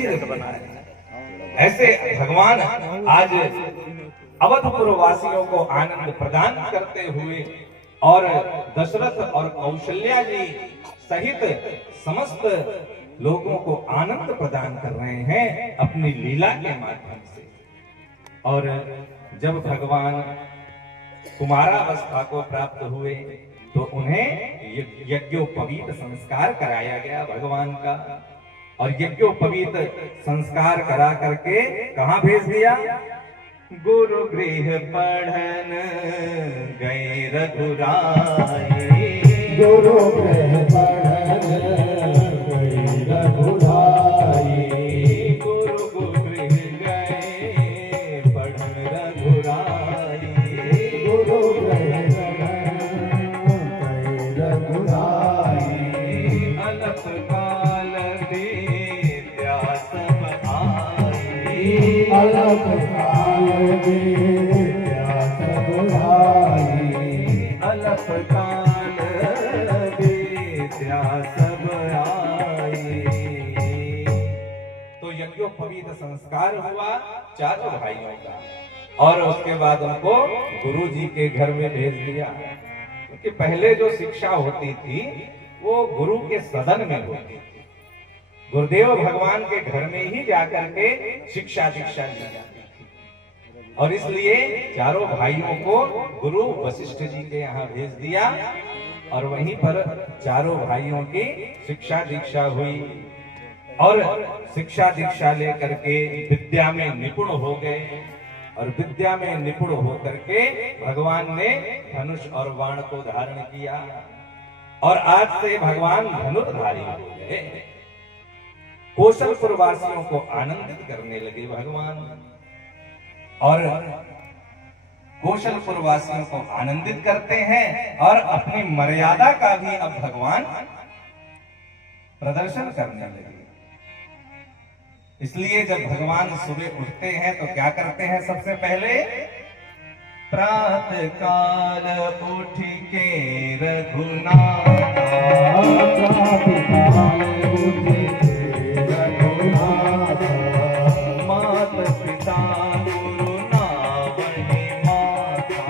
जंजीर बनाए। ऐसे भगवान आज अवधपुर वासियों को आनंद प्रदान करते हुए और दशरथ और कौशल्या जी सहित समस्त लोगों को आनंद प्रदान कर रहे हैं अपनी लीला के माध्यम से। और जब भगवान कुमारावस्था को प्राप्त हुए तो उन्हें यज्ञोपवीत संस्कार कराया गया भगवान का। और यज्ञोपवीत संस्कार करा करके कहां भेज दिया? गुरु गृह पढ़न गए रघुराई। गुरु गृह पढ़न गए रघुराई। गुरु गृह गए पढ़न रघुराई। गुरु गृह गए रघुराई। अलप काल विद्या सब आई। अलप काल विद्या सब आई। अलप काल विद्या सब आई। तो यज्ञोपवीत संस्कार हुआ चारों भाइयों का और उसके बाद उनको गुरु जी के घर में भेज दिया। क्योंकि पहले जो शिक्षा होती थी वो गुरु के सदन में होती थी। गुरुदेव भगवान के घर में ही जाकर के शिक्षा दीक्षा ली जाती थी। और इसलिए चारों भाइयों को गुरु वशिष्ठ जी के यहाँ भेज दिया और वहीं पर चारों भाइयों की शिक्षा दीक्षा हुई। और शिक्षा दीक्षा लेकर के विद्या में निपुण हो गए। और विद्या में निपुण होकर के भगवान ने धनुष और बाण को धारण किया। और आज से भगवान धनुर्धारी हो गए। कौशलपुर वासियों को आनंदित करने लगे भगवान। और कौशलपुर वासियों को आनंदित करते हैं और अपनी मर्यादा का भी अब भगवान प्रदर्शन करने लगे। इसलिए जब भगवान सुबह उठते हैं तो क्या करते हैं? सबसे पहले प्रातः काल उठ के रघुनाथ। मात पिता गुरु नावहि माता।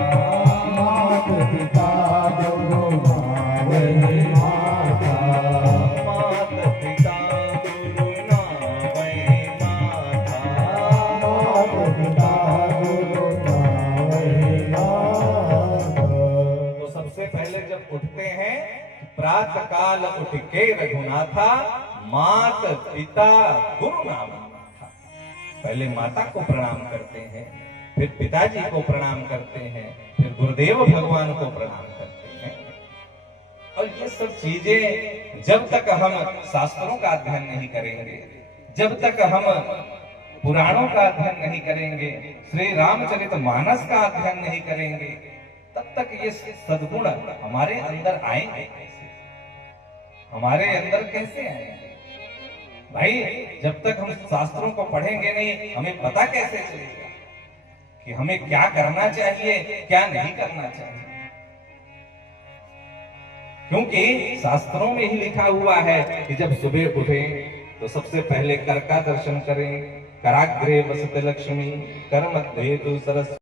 मात पिता गुरु नावहि माता। मात पिता गुरु नावहि माता। मात पिता गुरु नावहि माता। तो सबसे पहले जब उठते हैं प्रातः काल उठ के रघुनाथा मात पिता गुरु नाम। पहले माता को प्रणाम करते हैं, फिर पिताजी को प्रणाम करते हैं, फिर गुरुदेव भगवान को प्रणाम करते हैं। और ये सब चीजें जब तक हम शास्त्रों का अध्ययन नहीं करेंगे, जब तक हम पुराणों का अध्ययन नहीं करेंगे, श्री रामचरितमानस का अध्ययन नहीं करेंगे, तब तक ये सद्गुण हमारे अंदर आएंगे कैसे? हमारे अंदर कैसे आएंगे भाई? जब तक हम शास्त्रों को पढ़ेंगे नहीं, हमें पता कैसे चलेगा कि हमें क्या करना चाहिए, क्या नहीं करना चाहिए? क्योंकि शास्त्रों में ही लिखा हुआ है कि जब सुबह उठें तो सबसे पहले कर का दर्शन करें। कराग्रे वसत लक्ष्मी, कर मध्य तु सरस्वती।